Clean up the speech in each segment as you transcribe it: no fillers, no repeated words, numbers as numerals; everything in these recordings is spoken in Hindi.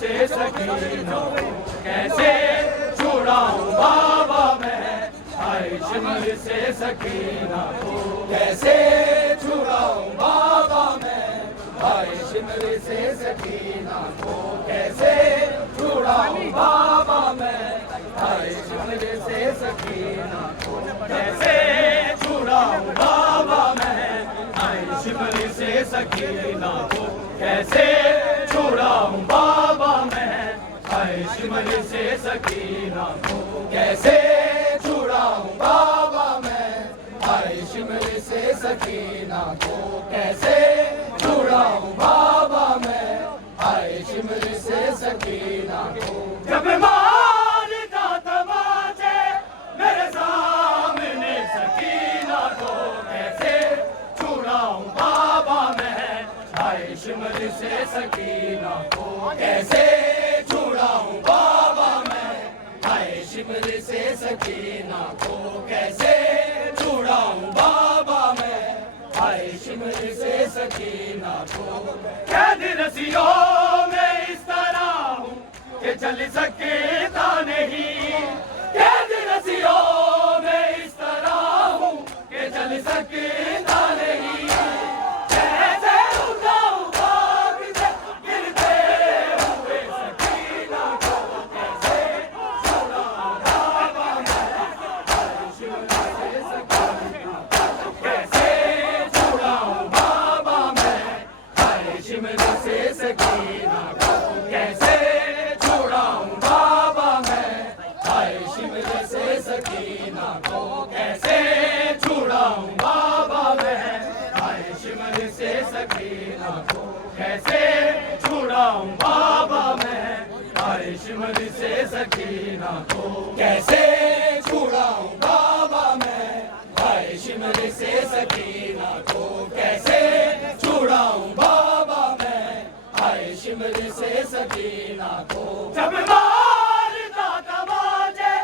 से सकीना को कैसे छुड़ाऊं बाबा मैं, हाय शिमर से सकीना को कैसे छुड़ाऊं बाबा मैं, हाय शिमर से सकीना को कैसे छुड़ाऊं बाबा मैं, हाय शिमर से सकीना को कैसे छुड़ाऊं बाबा मैं, हाय शिमर से सकीना को कैसे छुड़ाऊं बाबा मैं, हाय शिमर से सकीना को कैसे छुड़ाऊं बाबा मैं, हाय शिमर से सकीना को कैसे छुड़ाऊं बाबा मैं, हाय शिमर से सकीना को। जब मारता तमाचे मेरे सामने सकीना को कैसे छुड़ाऊं बाबा मैं, हाय शिमर से सकीना को कैसे छुड़ाऊं बाबा मैं, हाय शिमर से सकीना को कैसे छुड़ाऊं बाबा मैं, हाय शिमर से सकीना को। कैद रस्सियों में इस तरह हूँ कि चल सकता नहीं, कैद रस्सियों में इस तरह हूँ कि चल सकता नहीं, कैसे उठाऊं भाग से गिरते हुए सकीना को कैसे छुड़ाऊं बाबा मैं, हाय शिमर से सकीना को कैसे छुड़ाऊं बाबा मैं, हाय शिमर से सकीना को कैसे छुड़ाऊं बाबा मैं, हाय शिमर से सकीना को कैसे छुड़ाऊं बाबा मैं, हाय शिमर से सकीना को कैसे छुड़ाऊं बाबा मैं, हाय शिमर से सकीना को कैसे छुड़ाऊं बाबा मैं, हाय शिमर से सकीना को कैसे छुड़ाऊं बाबा मैं, हाय शिमर से सकीना को। जब मारता तमाचे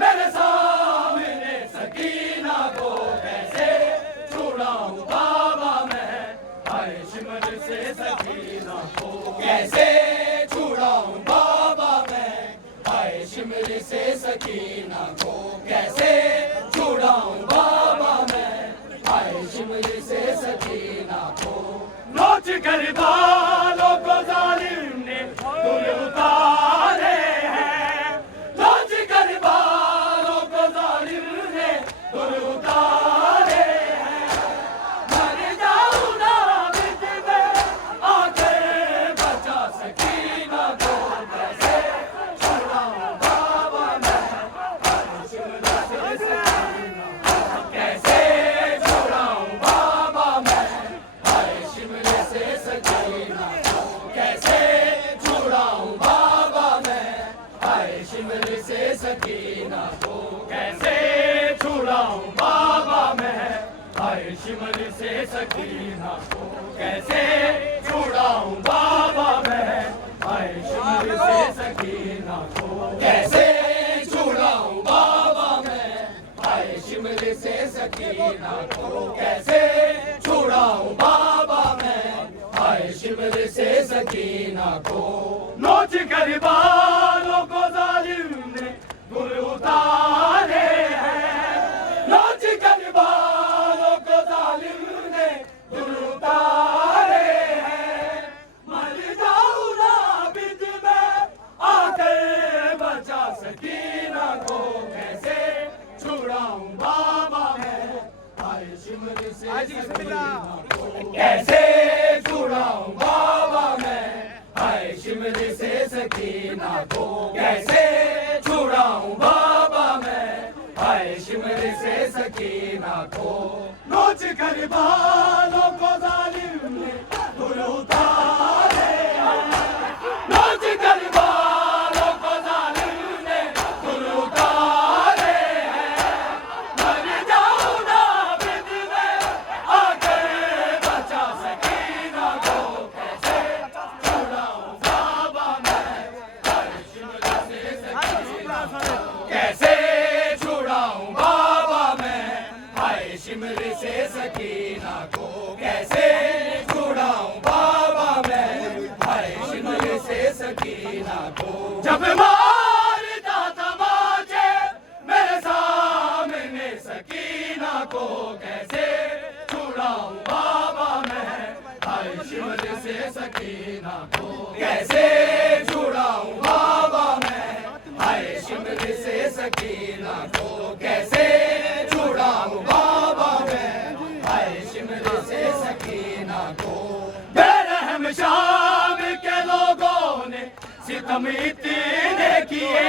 मेरे सामने सकीना को कैसे छुड़ाऊं बाबा मैं, हाय शिमर से सकीना को कैसे छुड़ाऊं बाबा मैं, हाय शिमर से सकीना को कैसे छुड़ाऊं बाबा मैं, हाय शिमर से सकीना को। नोच कर बालों को जालिम ने दूर उतारे हैं, नोच कर बालों को जालिम ने दूर उतारे हैं, मर जाऊं ना बिच में आकर बचा सकीना को कैसे छुड़ाऊं बाबा मैं, हाय शिमर से सकीना को कैसे छुड़ाऊं बाबा मैं, हाय शिमर से सकीना को कैसे छुड़ाऊं बाबा मैं, हाय शिमर से सकीना को कैसे छुड़ाऊं बाबा मैं, हाय शिमर से सकीना को कैसे छुड़ाऊं बाबा मैं, हाय शिमर से सकीना को कैसे छुड़ाऊं बाबा मैं, हाय शिमर से सकीना को कैसे छुड़ाऊं बाबा मैं, हाय शिमर से सकीना को। नोच कर बालों को जालिम ने दूर उतारे हैं, नोच कर बालों को जालिम ने दूर उतारे हैं, मर जाऊं ना बिच में आकर बचा सकीना को कैसे छुड़ाऊं बाबा मैं, हाय शिमर से सकीना को कैसे छुड़ाऊं बाबा मैं, हाय शिमर से सकीना को कैसे छुड़ाऊं बाबा मैं, हाय शिमर से सकीना को। नोच कर बालों को जालिम ने दूर उतारे हैं, नोच कर बालों को जालिम ने दूर उतारे हैं, मर जाऊं ना बिच में आकर बचा सकीना को कैसे छुड़ाऊं बाबा मैं, हाय शिमर से सकीना को कैसे छुड़ाऊं बाबा मैं, हाय शिमर से सकीना को कैसे छुड़ाऊं बाबा मैं, सकीना को। जब मारता तमाचे मेरे सामने सकीना को, कैसे छुड़ाऊं बाबा मैं हाय शिमले से सकीना को। कैसे छुड़ाऊं बाबा मैं हाय शिमले से सकीना को। कैसे छुड़ाऊं बाबा मैं हाय शिमले से सकीना को। बेरहम शाम के लोगों ने सितम इतने किए,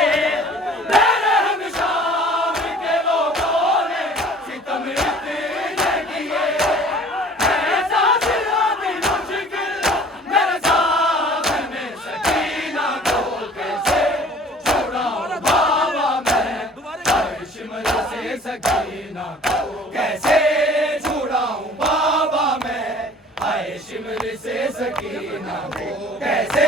बेरहम शाम के लोगों ने सितम इतने किए। ऐसा सिला दी मुश्किल मेरे सामने सकीना को, कैसे छुड़ाऊं बाबा मैं हाय शिमले से सकीना को। कैसे छुड़ाऊं बाबा मैं हाय शिमले से सकीना को। कैसे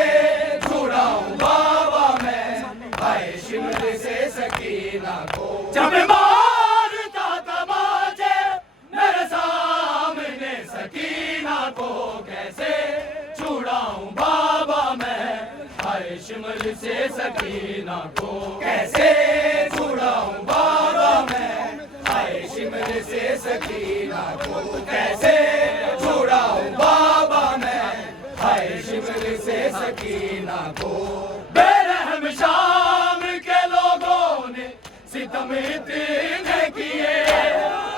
छुड़ाऊं बाबा मैं हाय शिमले से सकीना को। जब मारता तमाचे मेरे सामने सकीना को, कैसे छुड़ाऊं बाबा मैं हाय शिमले से सकीना को। कैसे छुड़ाऊं बाबा मैं हाय शिमले से सकीना को। कैसे छुड़ाऊं बाबा मैं हाय शिमले से सकीना को। बेरहम शाम के लोगों ने सितम इतने किए,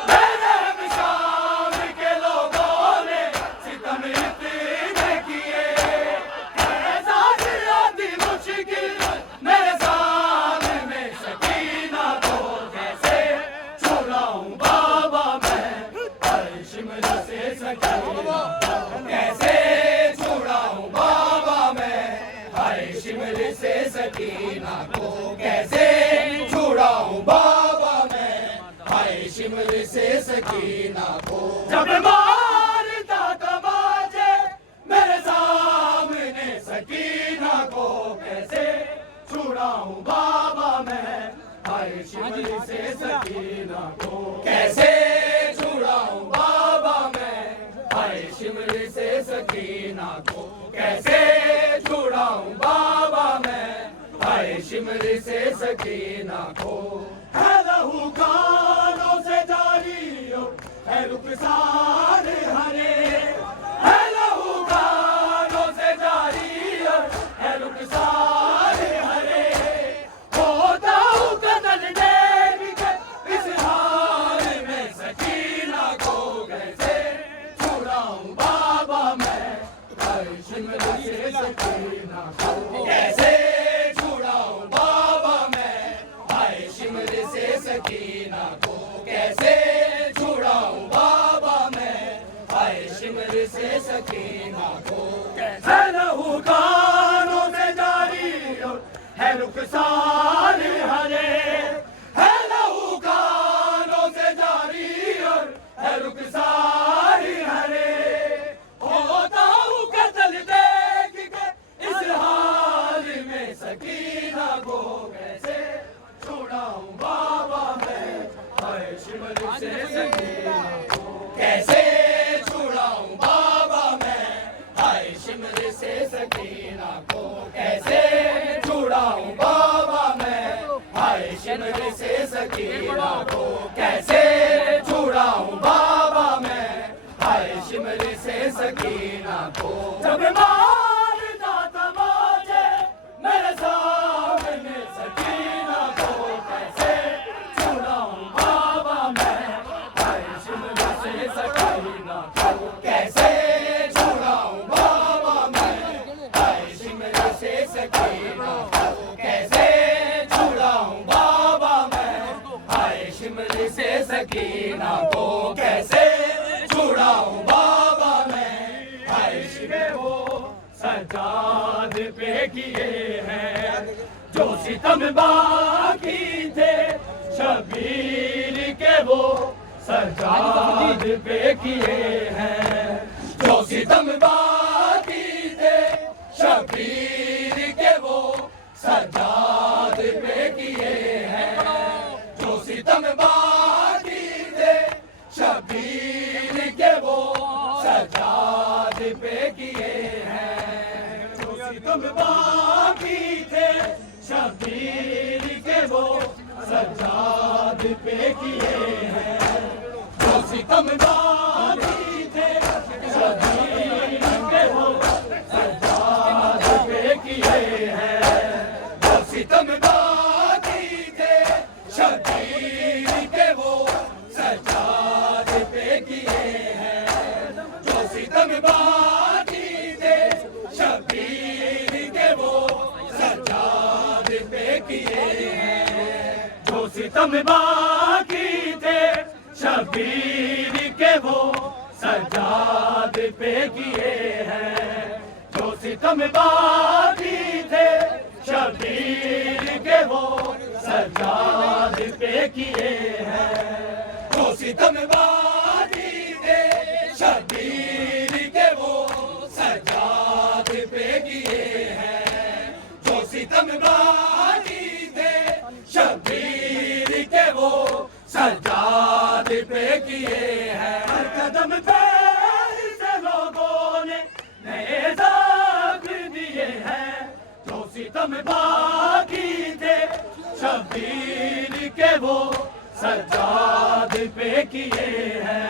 बेरहम शाम के लोगों ने सितम इतने किए। ऐसा सिला दी मुश्किल मेरे सामने सकीना को, कैसे छुड़ाऊं बाबा मैं हाय शिमले से सकीना को। कैसे छुड़ाऊं बाबा मैं हाय शिमले से सकीना को। कैसे छुड़ाऊं बाबा मैं हाय शिमले से सकीना को। जब मारता तमाचे मेरे सामने सकीना को, कैसे छुड़ाऊं बाबा मैं हाय शिमले से सकीना को। कैसे छुड़ाऊं बाबा मैं हाय शिमले से सकीना को। कैसे छुड़ाऊं बाबा मैं हाय शिमले से सकीना को। है लहू कानों से जारी है रुखसार हरे, है लहू कानों से जारी है रुखसार हरे। होता हूँ कदर देख के इस हाल में सकीना को, कैसे छुड़ाऊं बाबा मैं हाय शिमले से सकीना को। कैसे छुड़ाऊं बाबा मैं हाय शिमले से सकीना को। कैसे छुड़ाऊं बाबा मैं हाय शिमले से सकीना को। है लहू कानों से जारी है रुखसार हरे, है लहू कानों से जारी है रुखसार हरे। होता हूँ कत्ल देख के इस हाल में सकीना को, कैसे छुड़ाऊं बाबा मैं हाय शिमले से सकीना को। कैसे छुड़ाऊं बाबा मैं हाय शिमले से सकीना को। कैसे छुड़ाऊं बाबा मैं हाय शिमले से सकीना को। कैसे छुड़ाऊं बाबा मैं हाय शिमले से सकीना को। जब मारता तमाचे मेरे सामने सकीना को, कैसे छुड़ाऊं बाबा मैं हाय शिमले से सकीना को। कैसे छुड़ाऊं बाबा मैं हाय शिमले से सकीना को। कैसे छुड़ाऊं बाबा मैं हाय शिमले से सकीना को। कैसे छुड़ाऊं बाबा मैं हाय शिमले वो सजाद पे किए हैं जो सितम बाकी थे शबीर के, वो सजाद पे किए हैं जो सितम बाकी थे शबीर के, वो सजाद पे किए हैं जो सितम बाकी थे शबीर के, वो सजाद पे किए हैं जो सितम बाकी शबीर के वो सज्जाद पे किए हैं, जो सितम बागी थे शबीर के वो सज्जाद पे किए हैं, जो सितम बागी थे शबीर के वो सज्जाद पे किए हैं, जो सितम बागी थे शबीर के वो सज्जाद पे किए हैं, जो सितम बागी थे शबीर के वो सज्जाद पे किए हैं, जो सितम बागी थे शबीर के वो सज्जाद पे किए हैं, जो सितम बागी थे शबीर के वो सज्जाद पे किए हैं, जो सितम बागी थे शबीर के वो सज्जाद पे किए हैं। हर कदम पे से लोगों ने नए दाग दिए हैं, जो सितम बागी थे शबीर के वो सज्जाद पे किए हैं,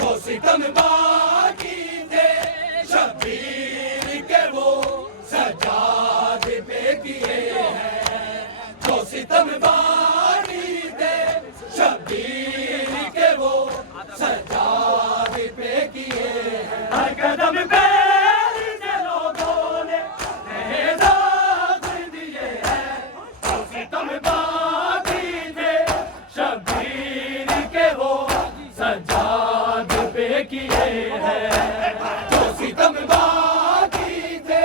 जो सितम बागी थे शबीर के वो सज्जाद पे किए हैं, जो सितम बागी थे शबीर के वो सज्जाद पे किए हैं। हर कदम पे से लोगों ने नए दाग दिए हैं, जो सितम बागी थे शबीर के वो सज्जाद पे किए हैं, जो सितम बागी थे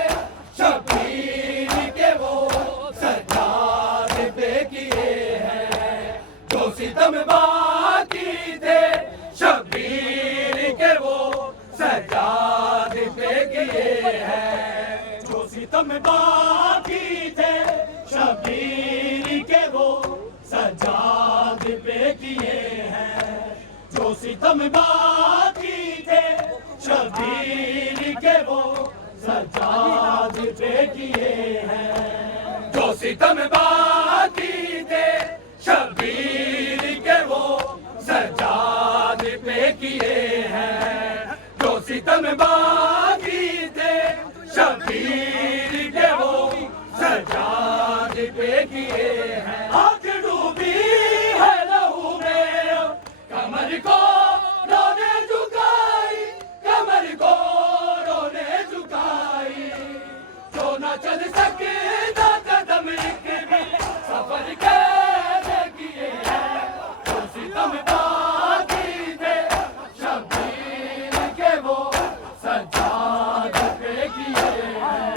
शबीर के वो सज्जाद पे किए हैं, जो सितम बागी थे शबीर के वो सज्जाद पे किए हैं, जो सितम बागी थे शबीर के वो सज्जाद पे किए हैं, जो सितम बागी थे शबीर के वो सज्जाद पे किए हैं, जो सितम बागी थे शबीर के वो सज्जाद पे किए हैं, जो सितम बागी थे शबीर के वो सज्जाद पे किए हैं। आँख डूबी है लहू में कमर को रोने झुकाई, कमर को रोने झुकाई, जो न चल सके ना कदम एक भी सफर कैसे किए हैं, जो सितम बागी थे शबीर के वो सज्जाद पे किए हैं,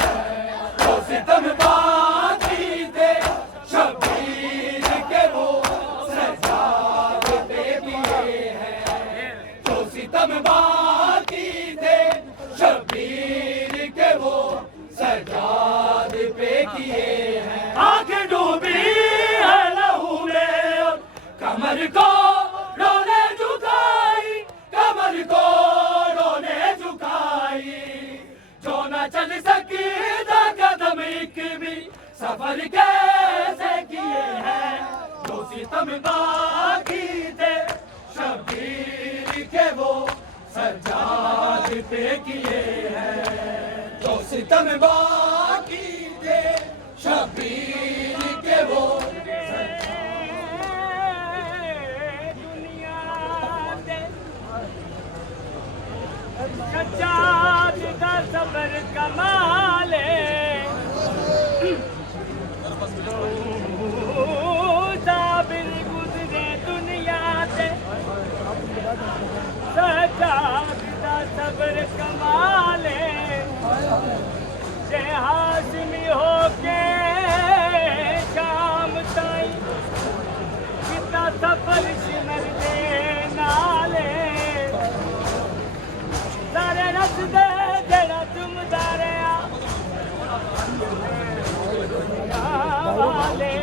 जो सितम बागी थे शबीर के वो सज्जाद पे किए हैं, जो सितम बागी थे शबीर के वो सज्जाद पे किए हैं। आँख डूबी है लहू में कमर को रोने झुकाई, कमर को रोने झुकाई, जो न चल सकी ना कदम एक भी सफर कैसे किए हैं, जो सितम बागी थे शबीर के वो सज्जाद पे किए हैं, जो सितम बागी थे शबीर के वो सज्जाद दा सबर कमाले, साबिर गुजरे दुनिया से, सज्जाद दा सबर कमाले, जे हाज़िमी होके शाम ताईं किता सफर सिमर दे नाले, सारे रस्ते जेड़ा तुम दारिया वाले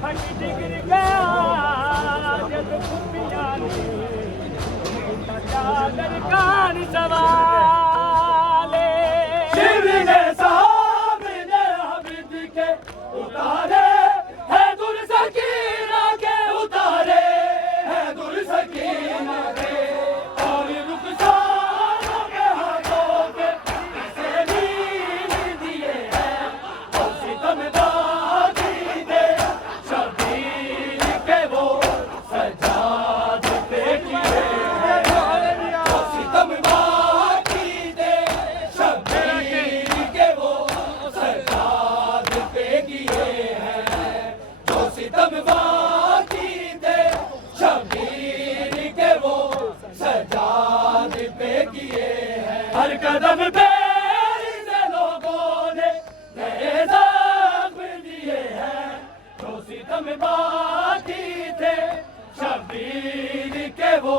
फट डिगर गया जब खुफिया ने चादर कान सवाले, शिवने सामने हबिद के उतारे है दुर सकीना के, उतारे है दुर सकीना के, और रुखसारों के हाथों के इसे नील दिए हैं, और सितम बाकी दे शबीर के वो सजाद पे किए हैं, और सितम बाकी दे शबीर के वो सजाद पे किए हैं, जो सितम बाकी दे शबीर के वो सजाद पे किए हैं। हर कदम पे इसे लोगों ने नए ज़ख्म दिए हैं, जो सितम बाकी थे शबीर के वो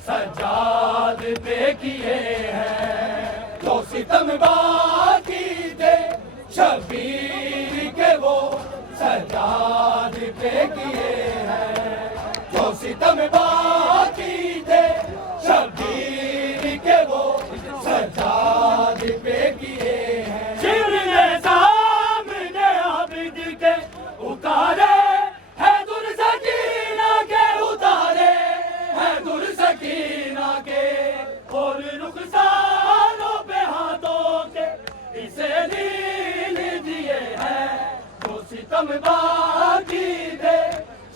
सजाद पे किए हैं, जो सितम बाकी थे शबीर के वो सजाद पे किए हैं, जो सितम बाकी थे शबीर के वो सजाद पे किए हैं। शिर ने सामने आबिद के उतारे है दुर सकीना के, उतारे है दुर सकीना के, और रुखसारों पे हाथों के इसे नील दिए हैं, जो सितम बाकी दे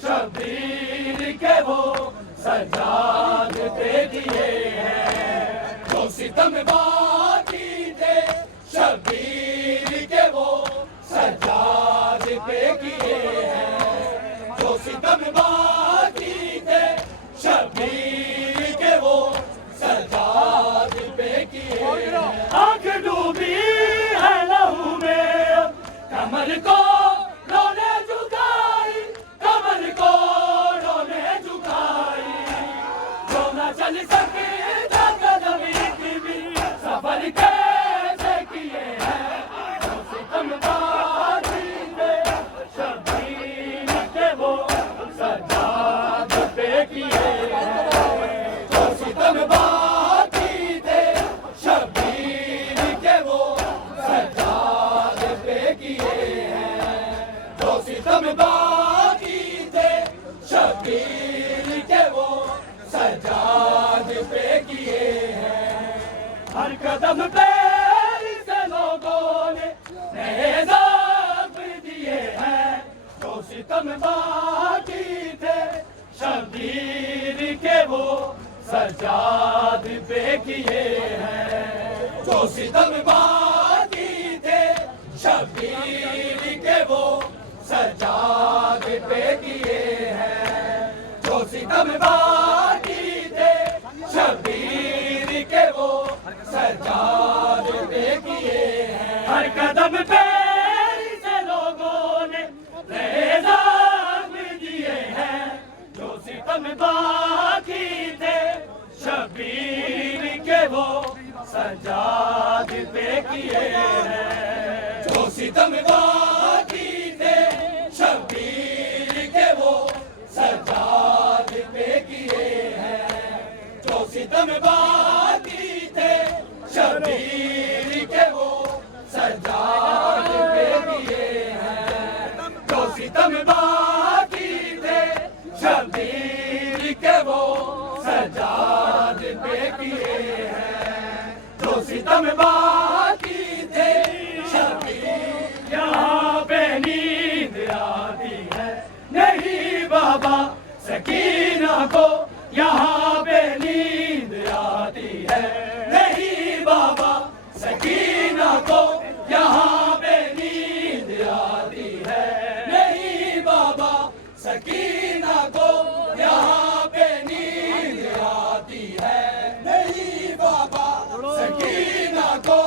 शबीर के वो सजाद पे दिए हैं, जो सितम बाकी दे शबीर के वो सजाद पे किए हैं, जो सितम बाकी दे शबीर के वो सजाद पे किए हैं। आंख डूबी है लहू में अब कमर को रोने झुकाई, कमर को रोने झुकाई, जो न चल सके कदम एक भी सफर कैसे किए हैं, जो सितम बाकी दे शबीर के वो सजाद पे किए हैं, जो सितम बाकी दे शबीर के वो सजाद पे किए हैं, जो सितम बाकी थे शबीर के वो सजाद पे किए हैं। हर कदम पे इसे लोगों ने नए ज़ख्म दिए हैं, जो सितम बाकी थे शबीर के वो सजाद पे किए हैं, जो सितम बाकी थे शबीर के वो सजाद पे किए हैं, जो सितम बाकी थे शबीर के वो सजाद पे किए हैं। हर कदम पे इसे लोगों ने नए ज़ख्म दिए हैं, जो सितम बाकी थे शबीर के वो सजाद पे किए हैं, जो सितम बाकी थे शबीर के वो सजाद पे किए हैं, जो सितम बाकी थे शबीर के वो सजाद पे किए हैं, जो सितम बाकी थे शबीर के वो सजाद पे किए हैं, जो सितम बाकी थे शबीर। यहाँ पे नींद आती है नहीं बाबा सकीना को, यहाँ पे नींद आती है नहीं बाबा सकीना को, यहाँ पे नींद आती है नहीं बाबा सकीना को, यहाँ पे नींद आती है नहीं बाबा सकीना को,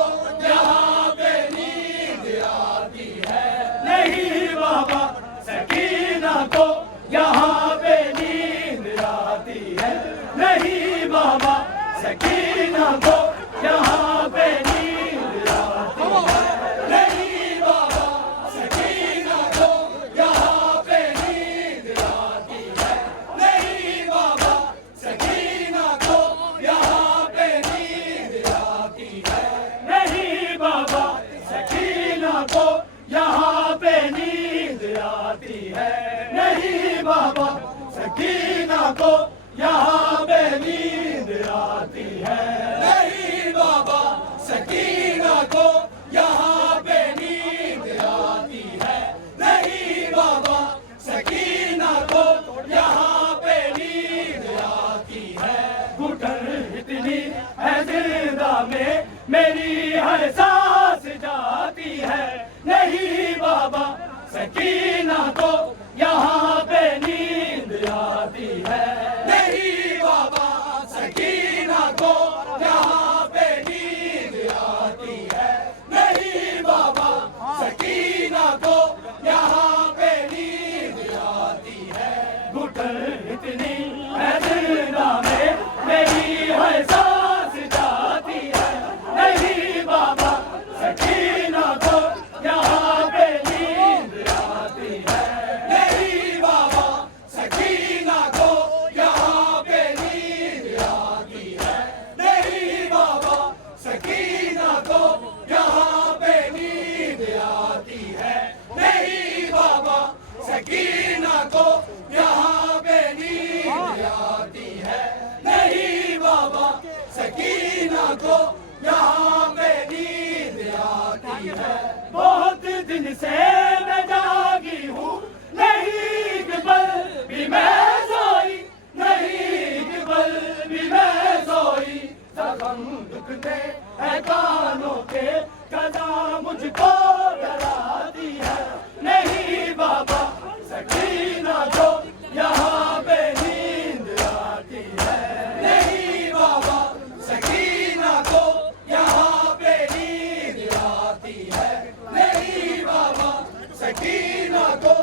यहाँ पे नींद आती है नहीं बाबा सकीना को, यहाँ पे नींद आती है नहीं बाबा सकीना को, यहाँ पे नींद आती है नहीं बाबा सकीना को, यहाँ पे नींद आती है बाबा सकीना को यहाँ पे नींद आती है, नहीं बाबा सकीना को यहाँ पे नींद आती है, नहीं बाबा सकीना को यहाँ पे नींद आती है। घुटन इतनी है जिंदा में मेरी हर सांस जाती है, नहीं बाबा सकीना को यहाँ पे नींद आती है, नहीं बाबा सकीना को यहाँ पे नींद आती है, नहीं बाबा सकीना को यहाँ पे नींद आती है। घुटन इतनी है जिंदा में मेरी हर सांस जाती है, नहीं बाबा सकीना को यहाँ पे नींद आती है, नहीं बाबा सकीना को यहाँ पे नींद आती है, नहीं बाबा सकीना को यहाँ पे नींद आती है, नहीं बाबा सकीना को यहाँ पे नींद आती है, नहीं बाबा सकीना को यहाँ पे नींद आती है। बहुत दिन से मैं जागी हूँ, नहीं एक पल भी मैं सोई, नहीं एक पल भी मैं सोई, जख्म दुखते हैं कानों के, कदा मुझको डराती है, नहीं बाबा सकीना को यहाँ पे नींद आती है, नहीं बाबा सकीना को यहाँ पे नींद आती है, नहीं बाबा सकीना को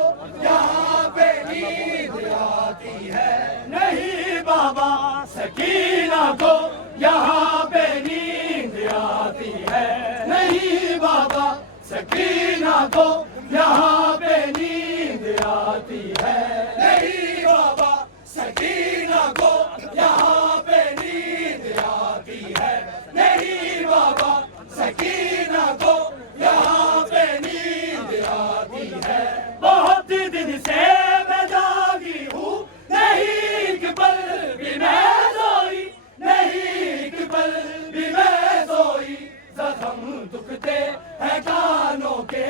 यहाँ पे नींद आती है, नहीं बाबा सकीना को यहाँ पे नींद आती है, नहीं बाबा सकीना को यहाँ पे नींद आती है, नहीं बाबा सकीना को यहाँ पे नींद आती है, नहीं बाबा सकीना को यहाँ पे नींद आती है। बहुत दिन से मैं जागी हूँ, नहीं एक पल भी मैं सोई, नहीं एक पल भी मैं सोई, जख्म दुखते हैं कानों के,